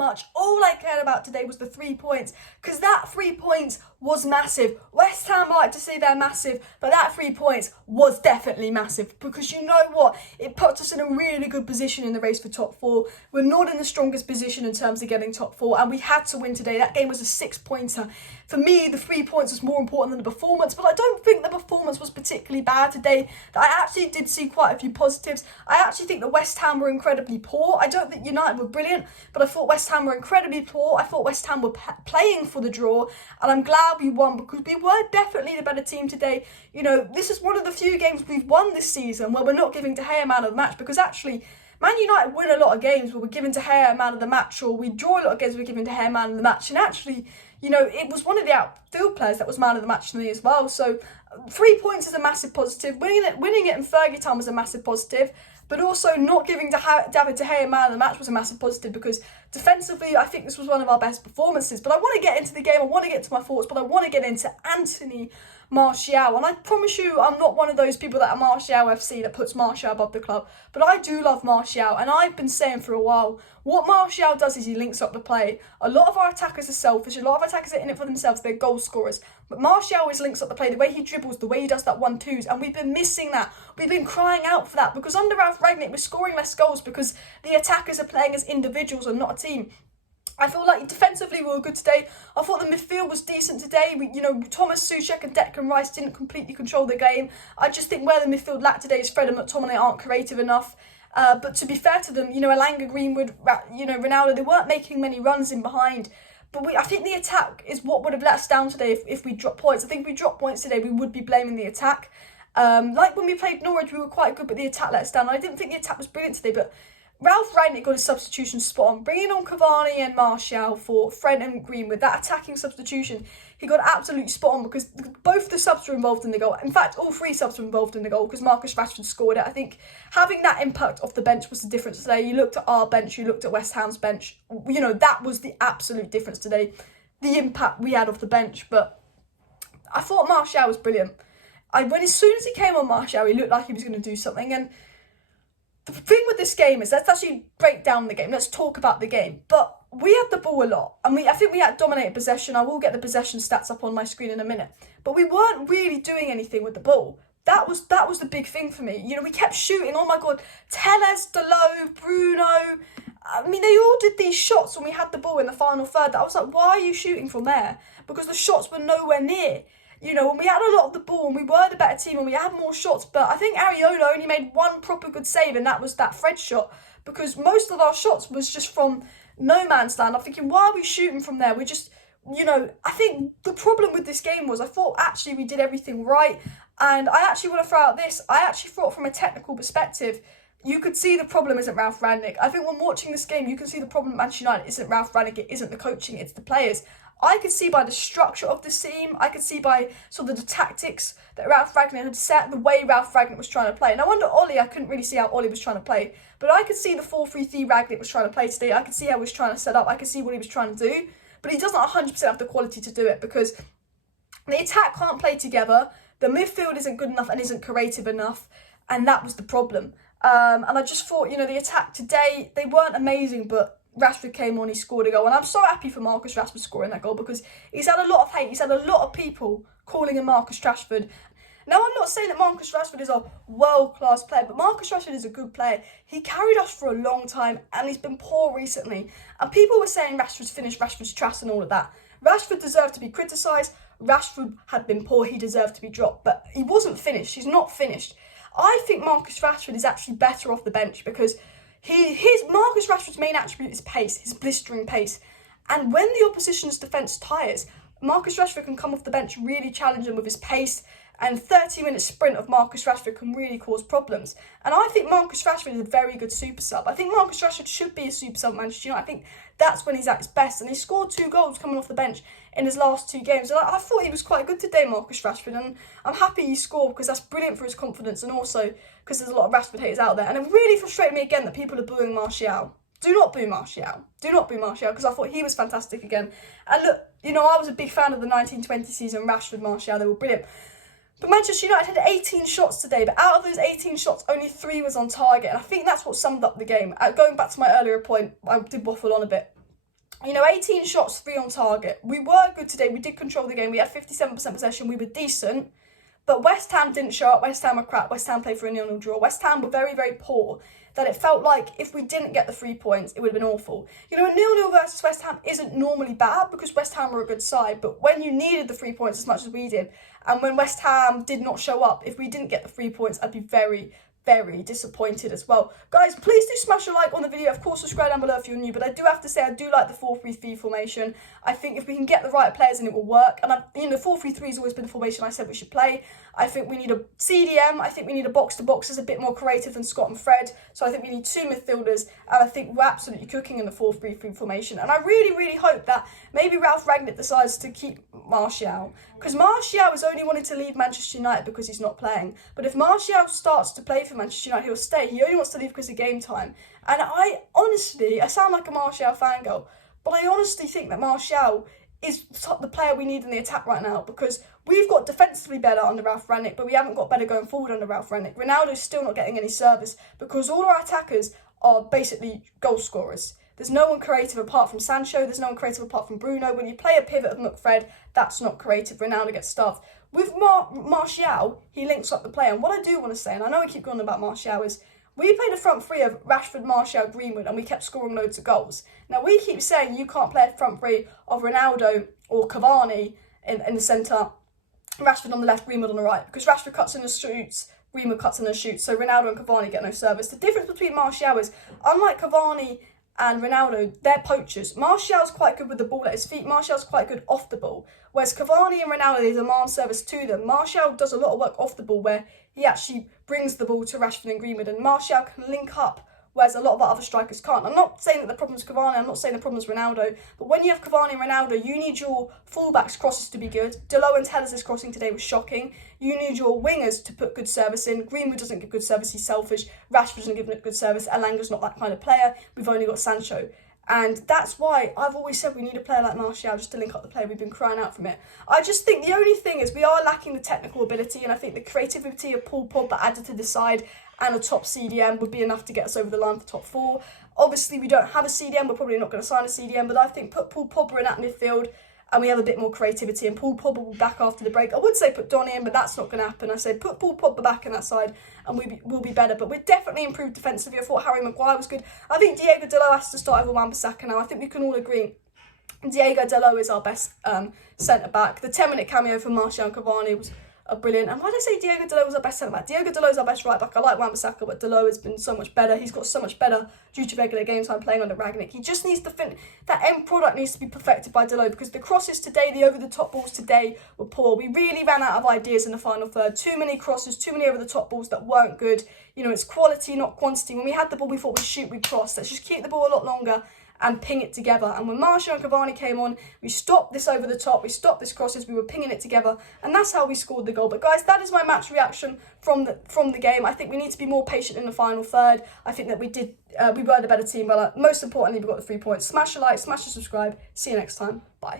much. All I cared about today was the 3 points, because that 3 points was massive. West Ham like to say they're massive, but that 3 points was definitely massive, because you know what? It puts us in a really good position in the race for top 4. We're not in the strongest position in terms of getting top 4, and we had to win today. That game was a 6-pointer. For me, the 3 points was more important than the performance, but I don't think the performance was particularly bad today. I actually did see quite a few positives. I actually think that West Ham were incredibly poor. I don't think United were brilliant, but I thought West Ham were incredibly poor. I thought West Ham were playing for the draw, and I'm glad we won, because we were definitely the better team today. You know, this is one of the few games we've won this season where we're not giving De Gea man of the match, because actually Man United win a lot of games where we're giving De Gea man of the match, or we draw a lot of games where we're giving De Gea man of the match, and actually, you know, it was one of the outfield players that was man of the match to me as well. So 3 points is a massive positive. Winning it in Fergie time was a massive positive. But also not giving David De Gea man of the match was a massive positive, because defensively I think this was one of our best performances. But I want to get into the game, I want to get to my thoughts, but I want to get into Anthony Martial. And I promise you, I'm not one of those people that are Martial FC that puts Martial above the club. But I do love Martial, and I've been saying for a while, what Martial does is he links up the play. A lot of our attackers are selfish, a lot of attackers are in it for themselves, they're goal scorers. But Martial always links up the play, the way he dribbles, the way he does that 1-2s, and we've been missing that. We've been crying out for that, because under Ralf Rangnick we're scoring less goals because the attackers are playing as individuals and not a team. I feel like defensively we were good today. I thought the midfield was decent today. Thomas Souček and Declan Rice didn't completely control the game. I just think where the midfield lacked today is Fred and McTominay aren't creative enough. But to be fair to them, Elanga, Greenwood, Ronaldo, they weren't making many runs in behind. But I think the attack is what would have let us down today if we dropped points. I think if we dropped points today, we would be blaming the attack. Like when we played Norwich, we were quite good, but the attack let us down. I didn't think the attack was brilliant today, but Ralf Rangnick got his substitution spot on, bringing on Cavani and Martial for Fred and Greenwood. That attacking substitution, he got absolutely spot on, because both the subs were involved in the goal. In fact, all 3 subs were involved in the goal, because Marcus Rashford scored it. I think having that impact off the bench was the difference today. You looked at our bench, you looked at West Ham's bench. That was the absolute difference today, the impact we had off the bench. But I thought Martial was brilliant. As soon as he came on, Martial, he looked like he was going to do something. And the thing with this game is, let's actually break down the game. Let's talk about the game. But we had the ball a lot, and I think we had dominated possession. I will get the possession stats up on my screen in a minute. But we weren't really doing anything with the ball. That was the big thing for me. We kept shooting. Oh my God, Telles, Dalot, Bruno. They all did these shots when we had the ball in the final third. I was like, why are you shooting from there? Because the shots were nowhere near. When we had a lot of the ball and we were the better team and we had more shots, but I think Areola only made one proper good save, and that was that Fred shot, because most of our shots was just from no man's land. I'm thinking, why are we shooting from there? I think the problem with this game was, I thought actually we did everything right, and I actually want to throw out this. I actually thought from a technical perspective, you could see the problem isn't Ralf Rangnick. I think when watching this game, you can see the problem at Manchester United isn't Ralf Rangnick, it isn't the coaching, it's the players. I could see by the structure of the team, I could see by sort of the tactics that Ralf Rangnick had set, the way Ralf Rangnick was trying to play. And I wonder, Ollie, I couldn't really see how Ollie was trying to play, but I could see the 4-3-3 Rangnick was trying to play today. I could see how he was trying to set up. I could see what he was trying to do, but he doesn't 100% have the quality to do it, because the attack can't play together, the midfield isn't good enough and isn't creative enough, and that was the problem. And I just thought, the attack today, they weren't amazing, but Rashford came on, he scored a goal, and I'm so happy for Marcus Rashford scoring that goal, because he's had a lot of hate, he's had a lot of people calling him Marcus Rashford. Now, I'm not saying that Marcus Rashford is a world-class player, but Marcus Rashford is a good player. He carried us for a long time, and he's been poor recently, and people were saying Rashford's finished, Rashford's trash and all of that. Rashford deserved to be criticised, Rashford had been poor, he deserved to be dropped, but he wasn't finished, he's not finished. I think Marcus Rashford is actually better off the bench, because Marcus Rashford's main attribute is pace, his blistering pace. And when the opposition's defence tires, Marcus Rashford can come off the bench, really challenge them with his pace, and 30-minute sprint of Marcus Rashford can really cause problems. And I think Marcus Rashford is a very good super sub. I think Marcus Rashford should be a super sub at Manchester United. I think that's when he's at his best. And he scored 2 goals coming off the bench in his last 2 games. And I thought he was quite good today, Marcus Rashford. And I'm happy he scored, because that's brilliant for his confidence, and also because there's a lot of Rashford haters out there. And it really frustrated me again that people are booing Martial. Do not boo Martial. Do not boo Martial, because I thought he was fantastic again. And look, I was a big fan of the 1920 season, Rashford, Martial, they were brilliant. But Manchester United had 18 shots today, but out of those 18 shots, only 3 was on target. And I think that's what summed up the game. Going back to my earlier point, I did waffle on a bit. You know, 18 shots, 3 on target. We were good today. We did control the game. We had 57% possession. We were decent. But West Ham didn't show up. West Ham were crap. West Ham played for a 0-0 draw. West Ham were very, very poor. That it felt like if we didn't get the 3 points, it would have been awful. You know, a 0-0 versus West Ham isn't normally bad because West Ham are a good side. But when you needed the 3 points as much as we did, and when West Ham did not show up, if we didn't get the 3 points, I'd be very, very disappointed as well. Guys, please do smash a like on the video. Of course, subscribe down below if you're new. But I do have to say, I do like the 4-3-3 formation. I think if we can get the right players in, it will work. And, 4-3-3 has always been the formation I said we should play. I think we need a CDM. I think we need a box-to-box that's a bit more creative than Scott and Fred. So I think we need 2 midfielders. And I think we're absolutely cooking in the 4-3-3 formation. And I really, really hope that maybe Ralf Rangnick decides to keep Martial. Because Martial has only wanted to leave Manchester United because he's not playing. But if Martial starts to play for Manchester United, he'll stay. He only wants to leave because of game time. And I sound like a Martial fangirl, but I honestly think that Martial is the player we need in the attack right now, because we've got defensively better under Ralf Rangnick, but we haven't got better going forward under Ralf Rangnick. Ronaldo's still not getting any service because all our attackers are basically goal scorers. There's no one creative apart from Sancho. There's no one creative apart from Bruno. When you play a pivot of McFred, that's not creative. Ronaldo gets stuffed. With Martial, he links up the play. And what I do want to say, and I know we keep going about Martial, is we played a front three of Rashford, Martial, Greenwood, and we kept scoring loads of goals. Now, we keep saying you can't play a front three of Ronaldo or Cavani in the centre, Rashford on the left, Greenwood on the right, because Rashford cuts in and shoots, Greenwood cuts in and shoots, so Ronaldo and Cavani get no service. The difference between Martial is, unlike Cavani and Ronaldo, they're poachers. Martial's quite good with the ball at his feet. Martial's quite good off the ball. Whereas Cavani and Ronaldo, they demand service to them. Martial does a lot of work off the ball where he actually brings the ball to Rashford and Greenwood, and Martial can link up, whereas a lot of our other strikers can't. I'm not saying that the problem's Cavani, I'm not saying the problem's Ronaldo, but when you have Cavani and Ronaldo, you need your fullbacks' crosses to be good. Delo and Tellers' crossing today was shocking. You need your wingers to put good service in. Greenwood doesn't give good service, he's selfish. Rashford doesn't give good service. Elanga's not that kind of player. We've only got Sancho. And that's why I've always said we need a player like Martial just to link up the play. We've been crying out from it. I just think the only thing is we are lacking the technical ability, and I think the creativity of Paul Pogba added to the side and a top CDM would be enough to get us over the line for top 4. Obviously, we don't have a CDM. We're probably not going to sign a CDM, but I think put Paul Pogba in at midfield and we have a bit more creativity, and Paul Pogba will be back after the break. I would say put Donny in, but that's not going to happen. I say put Paul Pogba back in that side and we'll be better. But we're definitely improved defensively. I thought Harry Maguire was good. I think Diego Dalot has to start over Wan-Bissaka now. I think we can all agree Diego Dalot is our best centre-back. The 10-minute cameo from Martial and Cavani was brilliant. And why did I say Diego Dalot was our best centre-back? Diego Dalot is our best right-back. I like Wan-Bissaka, but Dalot has been so much better. He's got so much better due to regular game time playing under Rangnick. He just needs to that end product needs to be perfected by Dalot, because the crosses today, the over-the-top balls today were poor. We really ran out of ideas in the final third. Too many crosses, too many over-the-top balls that weren't good. You know, it's quality, not quantity. When we had the ball, we thought we'd shoot, we'd cross. Let's just keep the ball a lot longer and ping it together. And when Martial and Cavani came on, we stopped this over the top, we stopped this crosses, we were pinging it together, and that's how we scored the goal. But guys, that is my match reaction from the game. I think we need to be more patient in the final third. I think that we were the better team, but most importantly, we got the 3 points. Smash a like, smash a subscribe. See you next time. Bye.